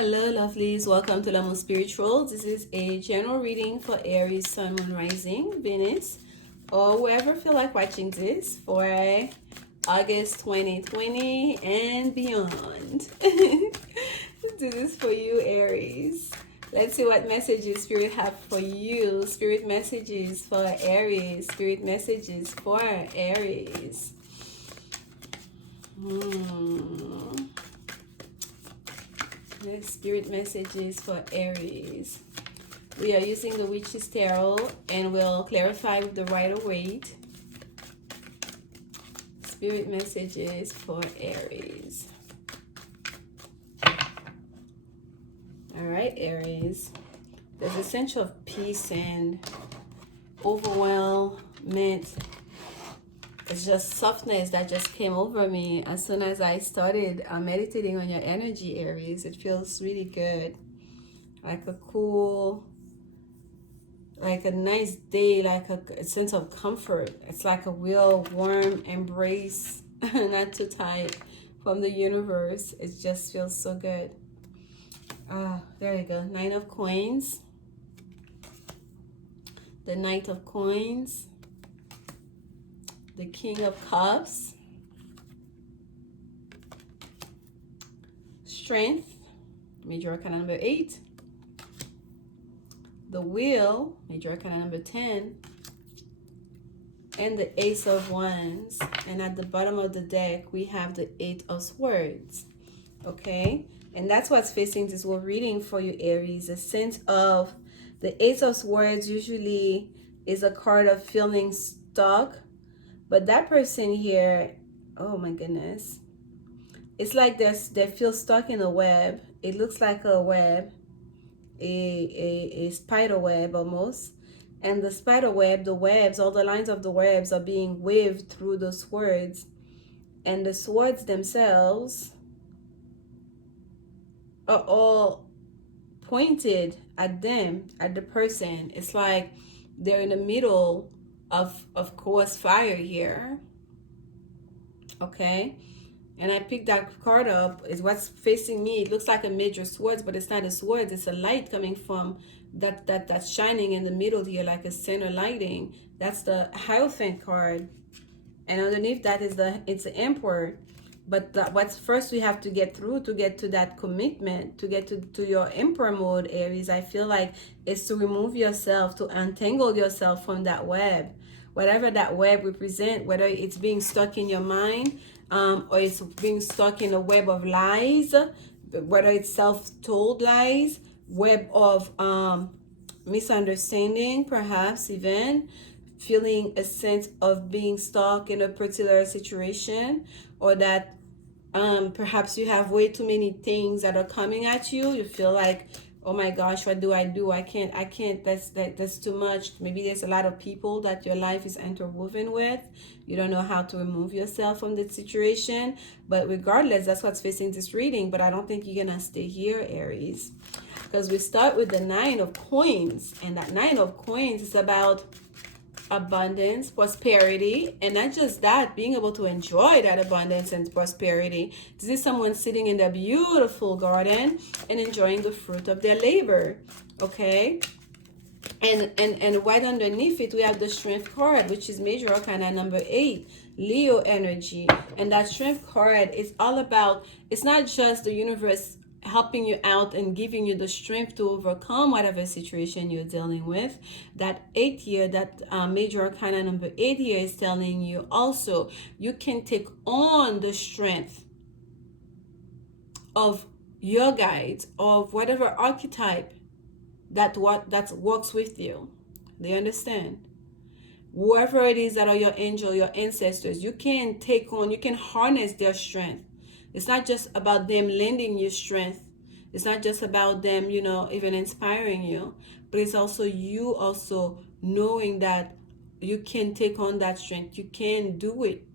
Hello, lovelies. Welcome to Lanmouspiritual. This is a general reading for Aries, Sun, Moon, Rising, Venus, or whoever feel like watching this for August 2020 and beyond. This is for you, Aries. Let's see what messages Spirit have for you. Spirit messages for Aries. Spirit messages for Aries. The spirit messages for Aries. We are using the Witch's Tarot and we'll clarify with the Rider-Waite. Spirit messages for Aries. Alright, Aries. There's a sense of peace and overwhelmment. It's just softness that just came over me as soon as I started meditating on your energy, Aries. It feels really good. Like a cool, like a nice day, like a sense of comfort. It's like a real warm embrace, not too tight, from the universe. It just feels so good. There you go. Nine of Coins. The Knight of Coins. The King of Cups, Strength, Major Arcana number 8, the Wheel, Major Arcana number 10, and the Ace of Wands. And at the bottom of the deck, we have the 8 of Swords, okay? And that's what's facing this whole reading for you, Aries. A sense of the Ace of Swords usually is a card of feeling stuck. But that person here, oh my goodness. It's like they feel stuck in a web. It looks like a web, a spider web almost. And the spider web, the webs, all the lines of the webs are being weaved through the swords. And the swords themselves are all pointed at them, at the person. It's like they're in the middle of course fire here, okay? And I picked that card up. Is what's facing me. It looks like a major swords, but it's not a sword. It's a light coming from that's shining in the middle here, like a center lighting. That's the Hierophant card, and underneath that is it's the Emperor. But what's first we have to get through to get to that commitment, to get to your Emperor mode, Aries, I feel like, is to remove yourself, to untangle yourself from that web. Whatever that web represents, whether it's being stuck in your mind, or it's being stuck in a web of lies, whether it's self-told lies, web of misunderstanding, perhaps even feeling a sense of being stuck in a particular situation, or that perhaps you have way too many things that are coming at you. You feel like, oh my gosh, what do? I can't, that's too much. Maybe there's a lot of people that your life is interwoven with. You don't know how to remove yourself from that situation. But regardless, that's what's facing this reading. But I don't think you're gonna stay here, Aries, because we start with the Nine of Coins. And that Nine of Coins is about abundance, prosperity, and not just that, being able to enjoy that abundance and prosperity. This is someone sitting in their beautiful garden and enjoying the fruit of their labor, okay? And right underneath it, we have the Strength card, which is Major Arcana number 8, Leo energy. And that Strength card is all about, it's not just the universe helping you out and giving you the strength to overcome whatever situation you're dealing with. That 8 here, that Major Arcana number 8 here is telling you also you can take on the strength of your guides, of whatever archetype that works with you. Do you understand? Whoever it is that are your angel, your ancestors, you can take on, you can harness their strength. It's not just about them lending you strength. It's not just about them, you know, even inspiring you, but it's also you also knowing that you can take on that strength. You can do it.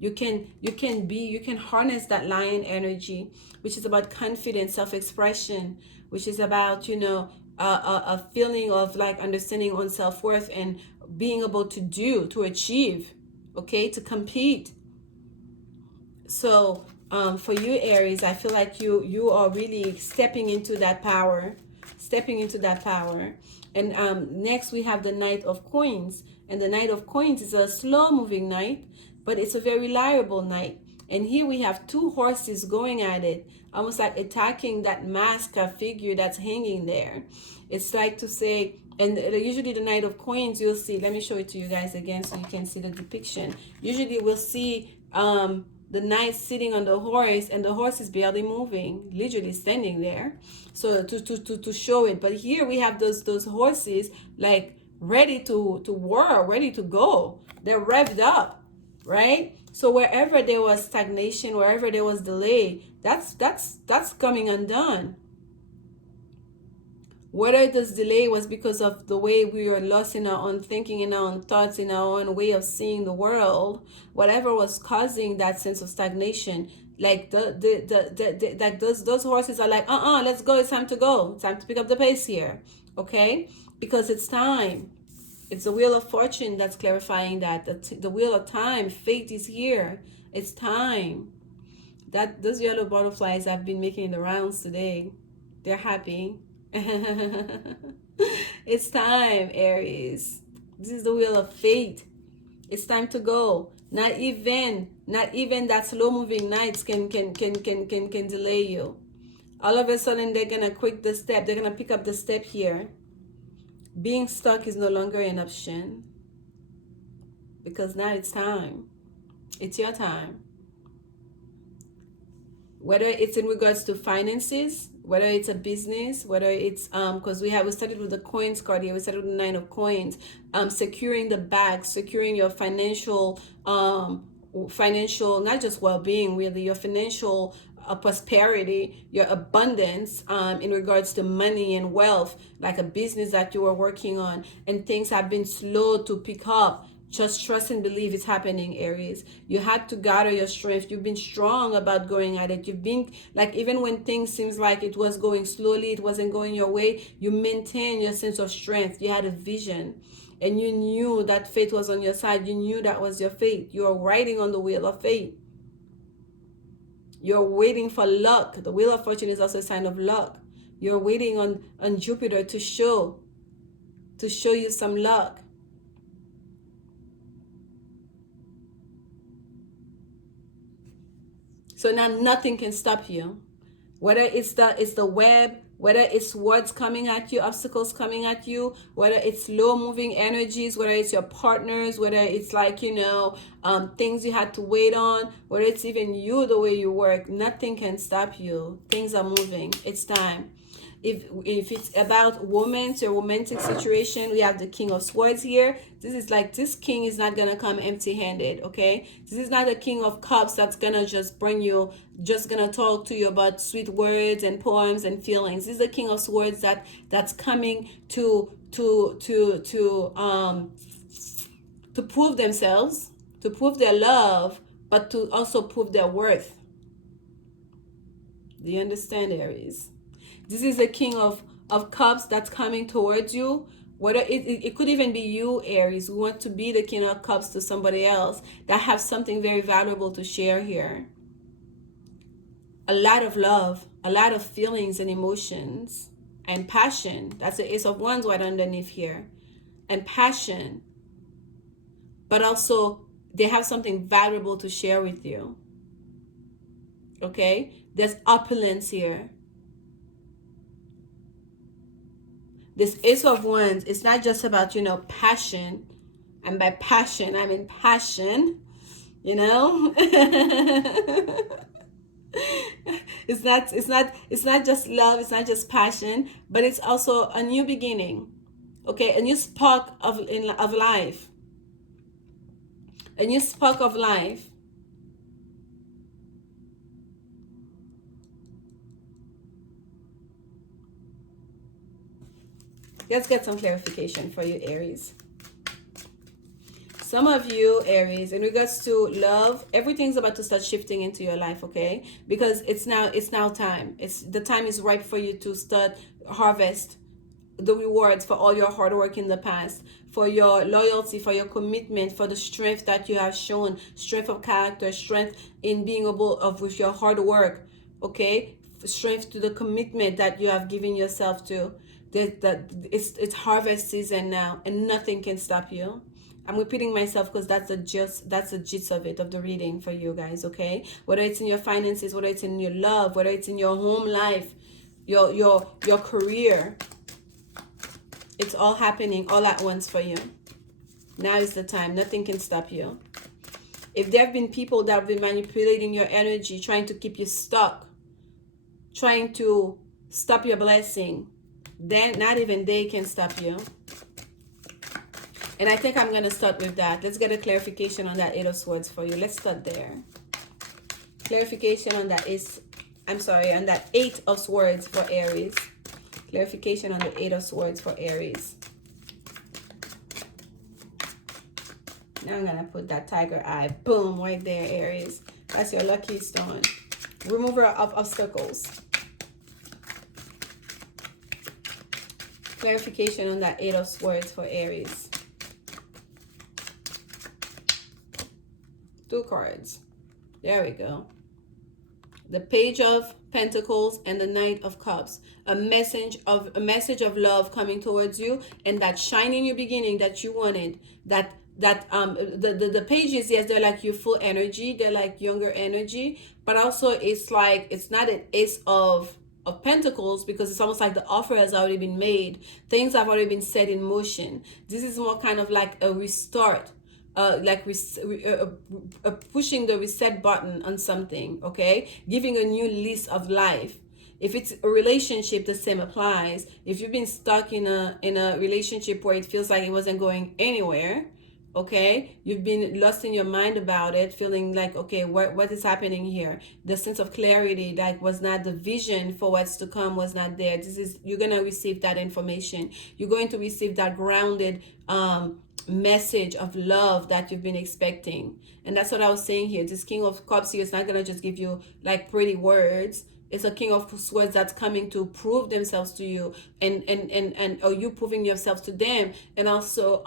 You can harness that lion energy, which is about confidence, self-expression, which is about, you know, a feeling of like understanding on self-worth and being able to achieve, okay, to compete. So for you, Aries, I feel like you are really stepping into that power, And next we have the Knight of Coins, and the Knight of Coins is a slow moving knight, but it's a very reliable knight. And here we have two horses going at it, almost like attacking that mask of figure that's hanging there. It's like to say, and usually the Knight of Coins, you'll see, let me show it to you guys again so you can see the depiction. Usually we'll see the knight sitting on the horse, and the horse is barely moving, literally standing there, so to show it. But here we have those horses like ready to whirl, ready to go. They're revved up, right? So wherever there was stagnation, wherever there was delay, that's coming undone. Whether this delay was because of the way we were lost in our own thinking, in our own thoughts, in our own way of seeing the world, whatever was causing that sense of stagnation, like like those horses are like, let's go. It's time to go. It's time to pick up the pace here, okay? Because it's time. It's the wheel of fortune that's clarifying that the wheel of time, fate is here. It's time. That those yellow butterflies have been making the rounds today. They're happy. It's time, Aries. This is the wheel of fate. It's time to go. Not even that slow moving nights can delay you. All of a sudden they're gonna quick the step. They're gonna pick up the step here. Being stuck is no longer an option, because now it's time. It's your time. Whether it's in regards to finances, whether it's a business, whether it's because we started with the coins card here, we started with the Nine of Coins, securing the bag, securing your financial not just well-being, really, your financial prosperity, your abundance, in regards to money and wealth, like a business that you were working on and things have been slow to pick up. Just trust and believe it's happening, Aries. You had to gather your strength. You've been strong about going at it. You've been like, even when things seems like it was going slowly, it wasn't going your way, you maintain your sense of strength. You had a vision and you knew that fate was on your side. You knew that was your fate. You are riding on the wheel of fate. You're waiting for luck. The wheel of fortune is also a sign of luck. You're waiting on Jupiter to show you some luck. So now nothing can stop you. Whether it's the web, whether it's words coming at you, obstacles coming at you, whether it's low moving energies, whether it's your partners, whether it's like, things you had to wait on, whether it's even you, the way you work, nothing can stop you. Things are moving. It's time. If it's about romance or romantic situation, we have the King of Swords here. This is like, this king is not gonna come empty-handed, okay? This is not a King of Cups that's gonna just gonna talk to you about sweet words and poems and feelings. This is the King of Swords that's coming to prove themselves, to prove their love, but to also prove their worth. Do you understand, Aries? This is a King of Cups that's coming towards you. Whether it could even be you, Aries, who want to be the King of Cups to somebody else that have something very valuable to share here. A lot of love, a lot of feelings and emotions and passion. That's the Ace of Wands right underneath here. And passion. But also they have something valuable to share with you. Okay? There's opulence here. This Ace of Wands, it's not just about, passion. And by passion, I mean passion, It's not just love, it's not just passion, but it's also a new beginning. Okay, a new spark of life. A new spark of life. Let's get some clarification for you, Aries. Some of you, Aries, in regards to love, everything's about to start shifting into your life, okay? Because it's now time. The time is ripe for you to start harvest the rewards for all your hard work in the past, for your loyalty, for your commitment, for the strength that you have shown, strength of character, strength in being able of with your hard work, okay? Strength to the commitment that you have given yourself to. That it's harvest season now, and nothing can stop you. I'm repeating myself because that's the gist of it, of the reading for you guys, okay? Whether it's in your finances, whether it's in your love, whether it's in your home life, your career, it's all happening all at once for you. Now is the time. Nothing can stop you. If there have been people that have been manipulating your energy, trying to keep you stuck, trying to stop your blessing, then not even they can stop you. And I think I'm going to start with that. Let's get a clarification on that Eight of Swords for you. Let's start there. Clarification on that on that Eight of Swords for Aries. Clarification on the Eight of Swords for Aries. Now I'm going to put that tiger eye. Boom, right there, Aries. That's your lucky stone. Remover of obstacles. Clarification on that Eight of Swords for Aries. Two cards. There we go. The Page of Pentacles and the Knight of Cups. A message of love coming towards you, and that shiny new beginning that you wanted. The pages, yes, they're like youthful energy, they're like younger energy, but also it's like it's not an Ace of Pentacles, because it's almost like the offer has already been made. Things have already been set in motion. This is more kind of like a restart. Pushing the reset button on something, okay? Giving a new lease of life. If it's a relationship, the same applies. If you've been stuck in a relationship where it feels like it wasn't going anywhere, okay, you've been lost in your mind about it, feeling like, okay, what is happening here? The sense of clarity that was not, the vision for what's to come was not there. You're gonna receive that information. You're going to receive that grounded message of love that you've been expecting. And that's what I was saying here. This King of Cups here is not gonna just give you like pretty words. It's a King of Swords that's coming to prove themselves to you, or you proving yourselves to them, and also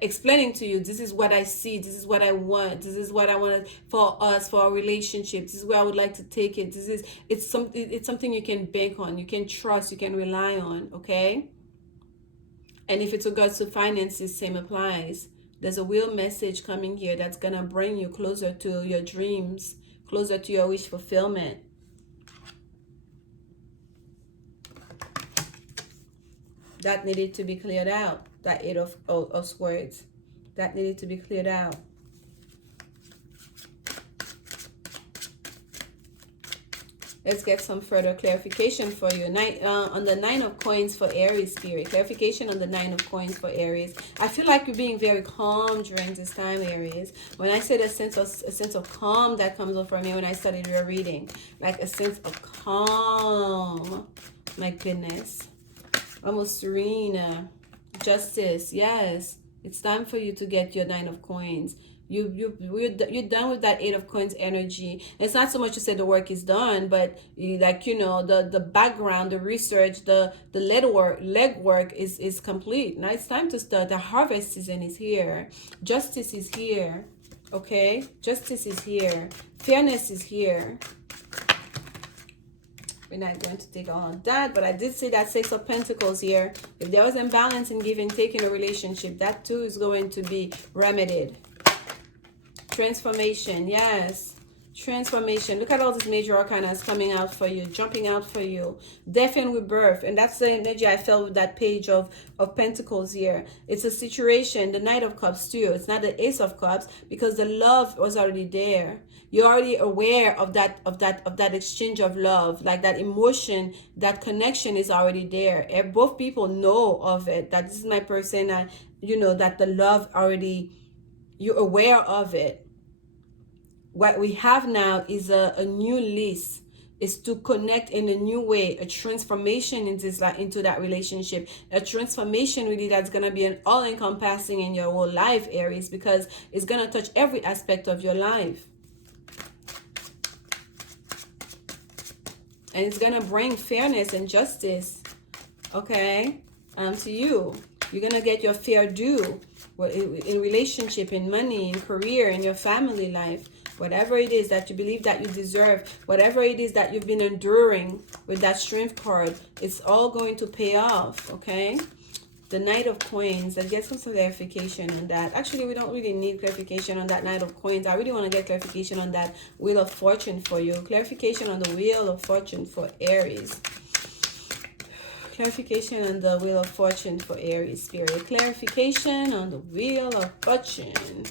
explaining to you, this is what I see, this is what I want, this is what I want for us, for our relationship, this is where I would like to take it. It's something you can bank on, you can trust, you can rely on, okay? And if it's regards to finances, same applies. There's a real message coming here that's gonna bring you closer to your dreams, closer to your wish fulfillment. That needed to be cleared out. That Eight of Swords. That needed to be cleared out. Let's get some further clarification for you. On the Nine of Coins for Aries, Spirit. Clarification on the Nine of Coins for Aries. I feel like you're being very calm during this time, Aries. When I said a sense of calm that comes over me when I started your reading. Like a sense of calm. My goodness. Almost serene. Justice. Yes. It's time for you to get your Nine of Coins. You're done with that Eight of Coins energy. It's not so much to say the work is done, but like, you know, the background, the research, the legwork is complete. Now it's time to start. The harvest season is here. Justice is here. Okay? Justice is here. Fairness is here. We're not going to take all of that, but I did see that Six of Pentacles here. If there was imbalance in give and take in a relationship, that too is going to be remedied. Transformation, yes. Transformation. Look at all these major arcanas coming out for you, jumping out for you. Death and rebirth. And that's the energy I felt with that Page of Pentacles here. It's a situation, the Knight of Cups too. It's not the Ace of Cups, because the love was already there. You're already aware of that exchange of love, like that emotion, that connection is already there. And both people know of it, that this is my person, you know, that the love already, you're aware of it. What we have now is a new lease, is to connect in a new way, a transformation into that relationship, a transformation really that's going to be an all-encompassing in your whole life, Aries, because it's going to touch every aspect of your life. And it's going to bring fairness and justice, okay? to you. You're gonna get your fair due in relationship, in money, in career, in your family life. Whatever it is that you believe that you deserve, whatever it is that you've been enduring with that strength card, it's all going to pay off, okay? The Knight of Coins, let's get some clarification on that. Actually, we don't really need clarification on that Knight of Coins. I really want to get clarification on that Wheel of Fortune for you. Clarification on the Wheel of Fortune for Aries. Clarification on the Wheel of Fortune for Aries, Spirit. Clarification on the Wheel of Fortune.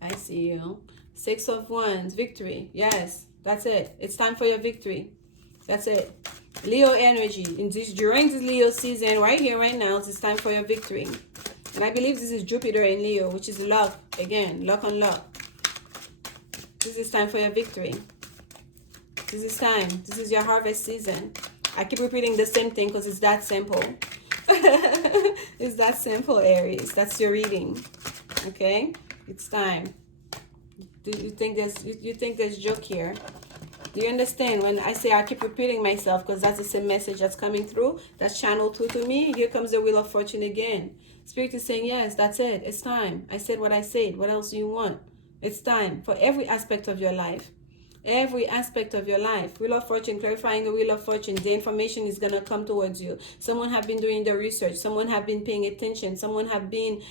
I see you. Six of Wands, victory. Yes, that's it. It's time for your victory. That's it. Leo energy. During this Leo season, right here, right now, it's time for your victory. And I believe this is Jupiter in Leo, which is luck. Again, luck on luck. This is time for your victory. This is time. This is your harvest season. I keep repeating the same thing because it's that simple. It's that simple, Aries. That's your reading. Okay? It's time. Do you think there's joke here? Do you understand when I say I keep repeating myself because that's the same message that's coming through? That's channeled through to me. Here comes the Wheel of Fortune again. Spirit is saying, yes, that's it. It's time. I said what I said. What else do you want? It's time for every aspect of your life. Every aspect of your life. Wheel of Fortune, clarifying the Wheel of Fortune. The information is going to come towards you. Someone have been doing the research. Someone have been paying attention. Someone have been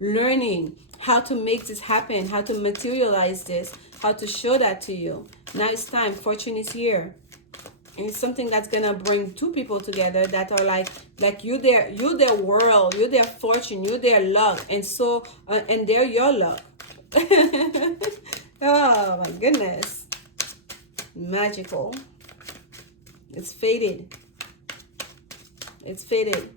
learning how to make this happen, how to materialize this, how to show that to you. Now it's time. Fortune is here. And it's something that's going to bring two people together that are like you their world, you their fortune, you their luck. And so, and they're your luck. Oh my goodness. Magical. It's faded. It's faded.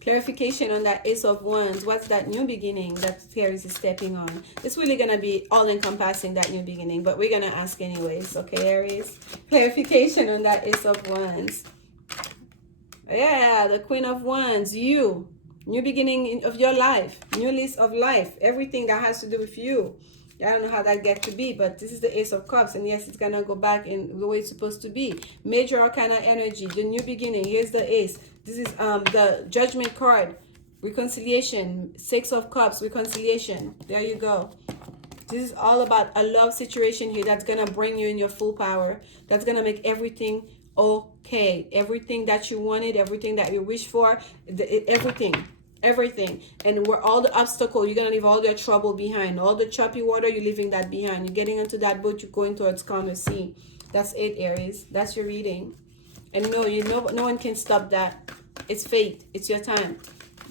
Clarification on that Ace of Wands. What's that new beginning that Aries is stepping on? It's really going to be all-encompassing, that new beginning. But we're going to ask anyways. Okay, Aries? Clarification on that Ace of Wands. Yeah, the Queen of Wands. You. New beginning of your life. New list of life. Everything that has to do with you. I don't know how that get to be, but this is the Ace of Cups, and yes, it's gonna go back in the way it's supposed to be. Major Arcana energy, the new beginning. Here's the Ace. This is the Judgment card, reconciliation. Six of Cups, reconciliation. There you go. This is all about a love situation here that's gonna bring you in your full power. That's gonna make everything okay. Everything that you wanted, everything that you wish for, everything. And where all the obstacle, you're gonna leave all your trouble behind. All the choppy water, you're leaving that behind. You're getting into that boat, you're going towards calmer sea. That's it, Aries. That's your reading. And no one can stop that. It's fate. It's your time.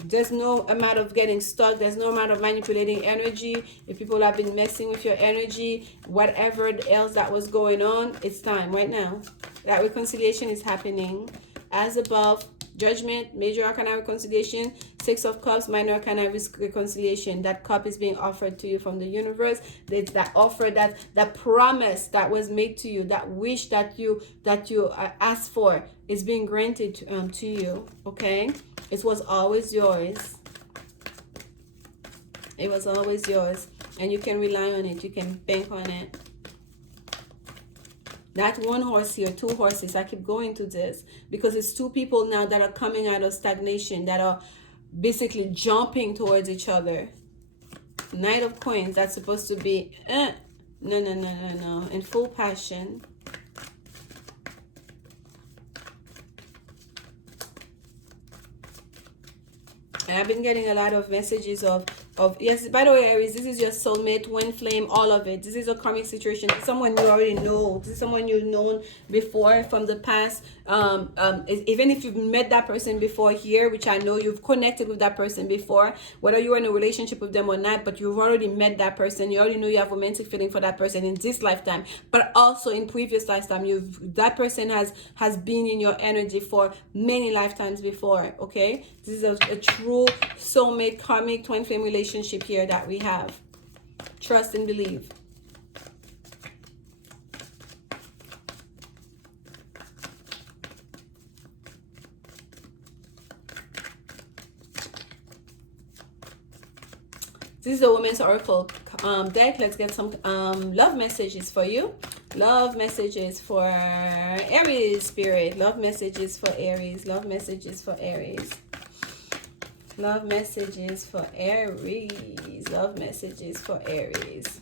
There's no amount of getting stuck. There's no amount of manipulating energy. If people have been messing with your energy, whatever else that was going on, it's time right now. That reconciliation is happening. As above, Judgment, Major Arcana reconciliation, Six of Cups, Minor Arcana reconciliation. That cup is being offered to you from the universe. It's that offer, that promise that was made to you, that wish that you asked for is being granted to you. Okay, it was always yours. It was always yours, and you can rely on it. You can bank on it. Not one horse here, two horses. I keep going to this because it's two people now that are coming out of stagnation, that are basically jumping towards each other. Knight of Coins, that's supposed to be no, in full passion. And I've been getting a lot of messages of yes, by the way, Aries, this is your soulmate, twin flame, all of it. This is a karmic situation. Someone you already know. This is someone you've known before from the past. Even if you've met that person before here, which I know you've connected with that person before, whether you're in a relationship with them or not, but you've already met that person. You already know you have romantic feeling for that person in this lifetime, but also in previous lifetime. That person has been in your energy for many lifetimes before. Okay, this is a true soulmate, karmic, twin flame relationship here that we have. Trust and believe. This is the Women's Oracle deck. Let's get some love messages for you. Love messages for Aries, Spirit. Love messages for Aries. Love messages for Aries. Love messages for Aries. Love messages for Aries.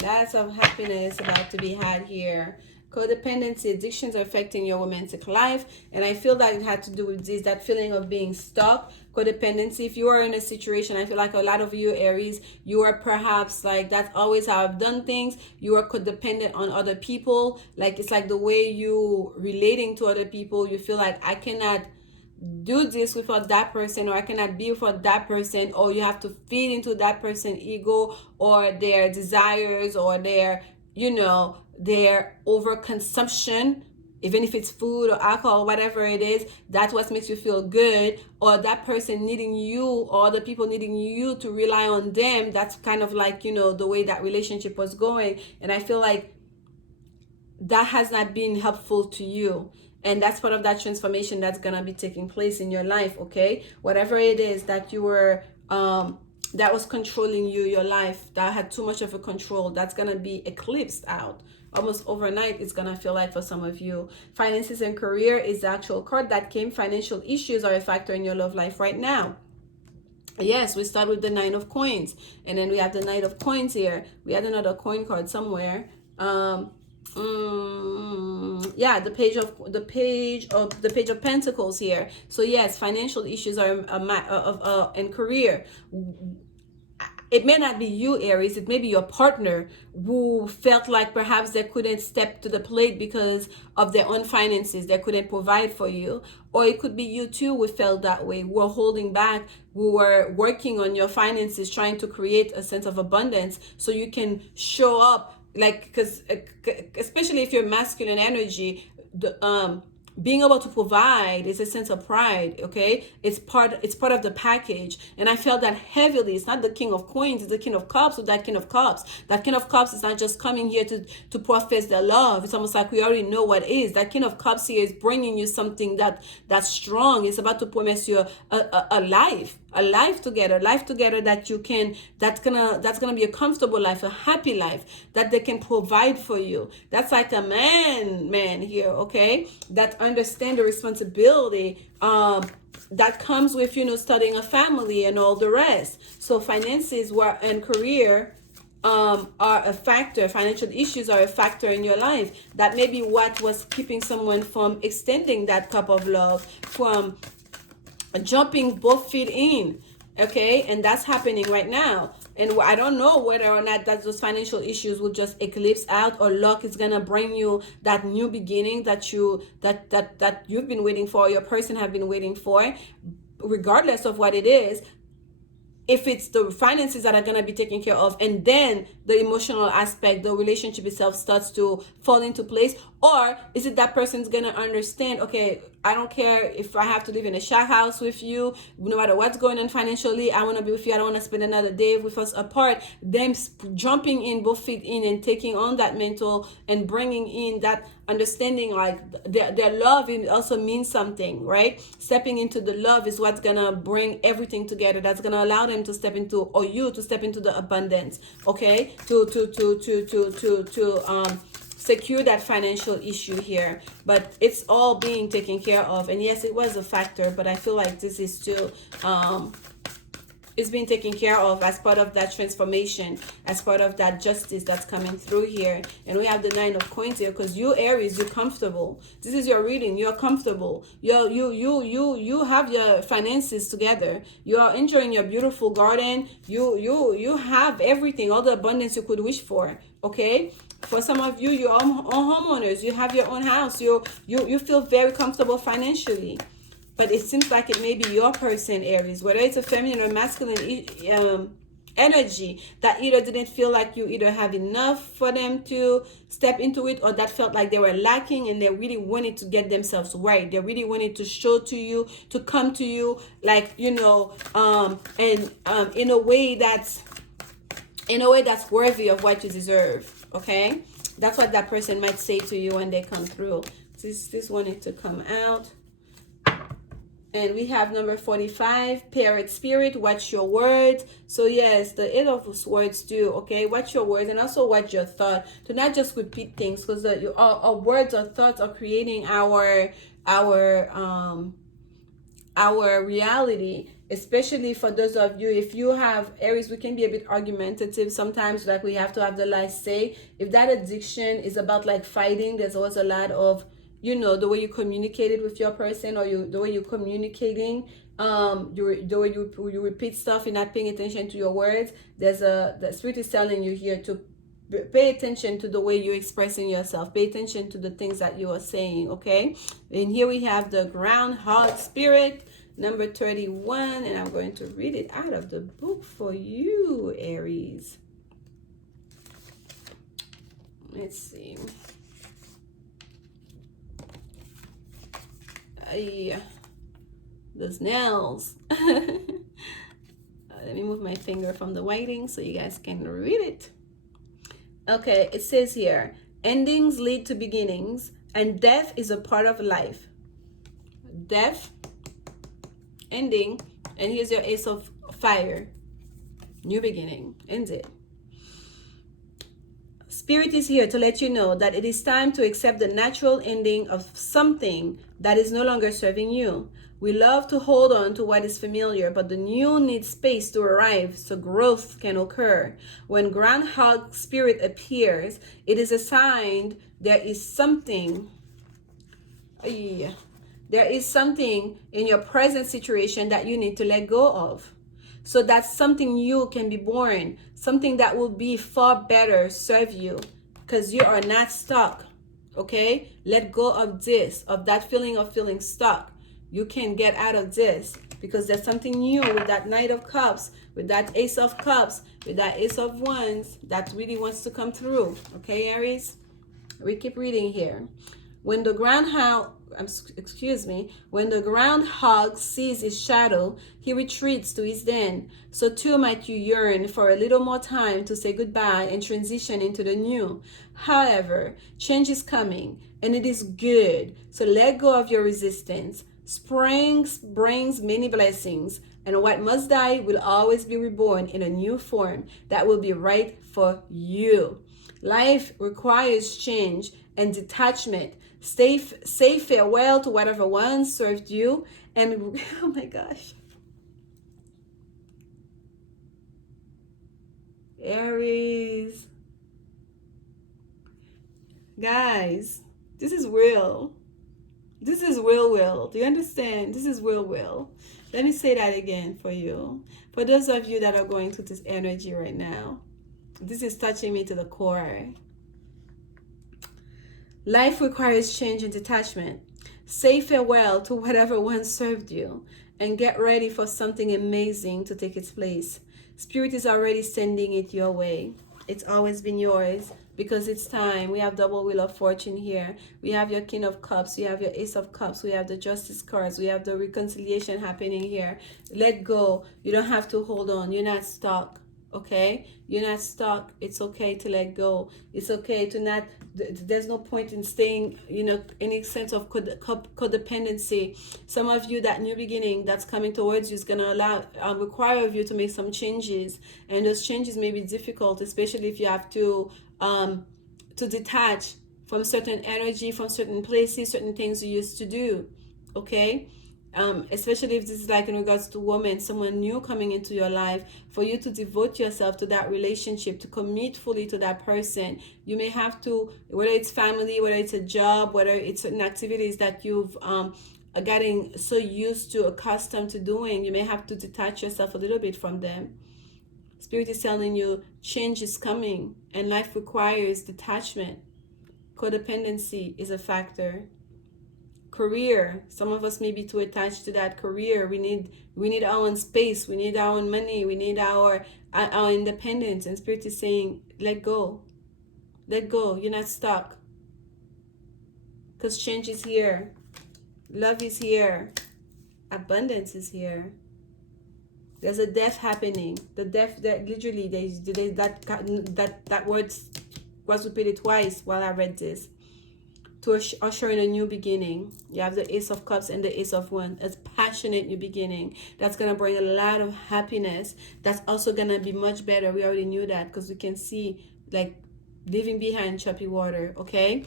Lots of happiness about to be had here. Codependency, addictions are affecting your romantic life. And I feel that it had to do with this, that feeling of being stuck. Codependency, if you are in a situation, I feel like a lot of you Aries, you are perhaps like, that's always how I've done things. You are codependent on other people. Like, it's like the way you relating to other people, you feel like I cannot do this without that person, or I cannot be without that person, or you have to feed into that person's ego or their desires or their, you know, their overconsumption, even if it's food or alcohol, whatever it is, that's what makes you feel good, or that person needing you, or the people needing you to rely on them. That's kind of like, you know, the way that relationship was going. And I feel like that has not been helpful to you. And that's part of that transformation that's going to be taking place in your life, okay? Whatever it is that you were, that was controlling you, your life, that had too much of a control, that's going to be eclipsed out. Almost overnight, it's going to feel like for some of you. Finances and career is the actual card that came. Financial issues are a factor in your love life right now. Yes, we start with the Nine of Coins. And then we have the Knight of Coins here. We had another coin card somewhere. Yeah, the page of Pentacles here. So yes, financial issues are in career. It may not be you, Aries. It may be your partner who felt like perhaps they couldn't step to the plate because of their own finances. They couldn't provide for you. Or it could be you too who felt that way. Who were holding back, who were working on your finances, trying to create a sense of abundance so you can show up. Like, because especially if you're masculine energy, being able to provide is a sense of pride, okay? It's part of the package. And I felt that heavily. It's not the King of Coins, it's the King of Cups with that King of Cups. That King of Cups is not just coming here to profess their love. It's almost like we already know what is. That King of Cups here is bringing you something that's strong. It's about to promise you a life together, that you can, that's gonna be a comfortable life, a happy life that they can provide for you. That's like a man here, okay, that understand the responsibility that comes with, you know, starting a family and all the rest. So finances and career are a factor. Financial issues are a factor in your life. That may be what was keeping someone from extending that cup of love, from jumping both feet in, okay? And that's happening right now. And I don't know whether or not that those financial issues will just eclipse out, or luck is gonna bring you that new beginning that you've been waiting for, your person have been waiting for. Regardless of what it is, if it's the finances that are going to be taken care of, and then the emotional aspect, the relationship itself starts to fall into place, or is it that person's going to understand, okay, I don't care if I have to live in a shack house with you, no matter what's going on financially, I want to be with you, I don't want to spend another day with us apart. Them jumping in, both feet in, and taking on that mental and bringing in that understanding, like their love also means something, right? Stepping into the love is what's gonna bring everything together. That's gonna allow them to step into, or you to step into the abundance, okay? To secure that financial issue here. But it's all being taken care of. And yes, it was a factor, but I feel like this is still is being taken care of as part of that transformation, as part of that justice that's coming through here. And we have the Nine of Coins here, because you Aries, you're comfortable. This is your reading. You're comfortable. You have your finances together. You are enjoying your beautiful garden. You have everything, all the abundance you could wish for, okay? For some of you, you're homeowners. You have your own house. You feel very comfortable financially. But it seems like it may be your person, Aries, whether it's a feminine or masculine energy that either didn't feel like you either have enough for them to step into it, or that felt like they were lacking and they really wanted to get themselves right. They really wanted to show to you, to come to you, like, you know, in a way that's worthy of what you deserve, okay? That's what that person might say to you when they come through. This wanted to come out. And we have number 45, parrot spirit, watch your words. So yes, the 8 of swords too, okay? Watch your words and also watch your thought. Do not just repeat things, because our words or thoughts are creating our reality, especially for those of you, if you have Aries, we can be a bit argumentative sometimes, like we have to have the last say. If that addiction is about like fighting, there's always a lot of, you know, the way you communicated with your person, or the way you're communicating, the way you repeat stuff, you're not paying attention to your words. The spirit is telling you here to pay attention to the way you're expressing yourself. Pay attention to the things that you are saying, okay? And here we have the groundhog spirit, number 31, and I'm going to read it out of the book for you, Aries. Let's see. Those nails. Let me move my finger from the writing so you guys can read it. Okay, it says here, endings lead to beginnings, and death is a part of life. Death, ending, and here's your ace of fire. New beginning, ends it. Spirit is here to let you know that it is time to accept the natural ending of something that is no longer serving you. We love to hold on to what is familiar, but the new needs space to arrive so growth can occur. When groundhog spirit appears, it is a sign there is something in your present situation that you need to let go of, so that something new can be born, something that will be far better serve you, because you are not stuck. Okay, let go of that feeling of feeling stuck. You can get out of this, because there's something new with that Knight of Cups, with that Ace of Cups, with that Ace of Wands that really wants to come through. Okay, Aries, we keep reading here. When the groundhog sees his shadow, he retreats to his den. So too might you yearn for a little more time to say goodbye and transition into the new. However, change is coming, and it is good. So let go of your resistance. Spring brings many blessings, and what must die will always be reborn in a new form that will be right for you. Life requires change and detachment. Say farewell to whatever once served you, and oh my gosh, Aries, guys, this is real. This is real. Do you understand? This is real. Let me say that again for you. For those of you that are going through this energy right now, this is touching me to the core. Life requires change and detachment. Say farewell to whatever once served you, and get ready for something amazing to take its place. Spirit is already sending it your way. It's always been yours, because it's time. We have double wheel of fortune here. We have your King of Cups. We have your Ace of Cups. We have the Justice cards. We have the reconciliation happening here. Let go. You don't have to hold on. You're not stuck. Okay, you're not stuck. It's okay to let go. It's okay to not, there's no point in staying, any sense of codependency. Some of you, that new beginning that's coming towards you is going to require of you to make some changes, and those changes may be difficult, especially if you have to detach from certain energy, from certain places, certain things you used to do. Okay, especially if this is like in regards to women, someone new coming into your life, for you to devote yourself to that relationship, to commit fully to that person. You may have to, whether it's family, whether it's a job, whether it's certain activities that you've getting so used to, accustomed to doing, you may have to detach yourself a little bit from them. Spirit is telling you change is coming, and life requires detachment. Codependency is a factor. Career, some of us may be too attached to that career. We need our own space, we need our own money, we need our independence. And Spirit is saying, let go. You're not stuck, because change is here, love is here, abundance is here. There's a death happening. The death, that literally that word was repeated twice while I read this. to usher in a new beginning. You have the Ace of Cups and the Ace of Wands. It's passionate new beginning. That's going to bring a lot of happiness. That's also going to be much better. We already knew that because we can see like leaving behind choppy water, okay?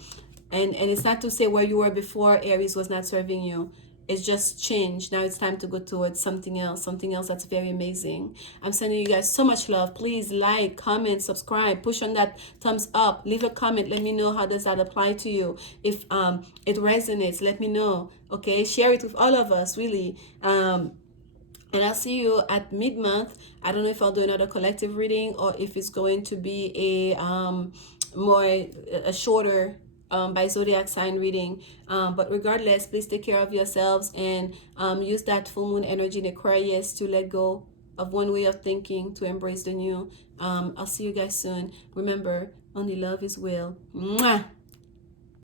And it's not to say where you were before Aries was not serving you. It's just changed. Now it's time to go towards something else that's very amazing. I'm sending you guys so much love. Please like, comment, subscribe, push on that thumbs up, leave a comment. Let me know how does that apply to you. If it resonates, let me know. Okay, share it with all of us, really. And I'll see you at mid-month. I don't know if I'll do another collective reading or if it's going to be a shorter by zodiac sign reading. But regardless, please take care of yourselves and use that full moon energy in Aquarius to let go of one way of thinking, to embrace the new. I'll see you guys soon. Remember, only love is will. Mwah!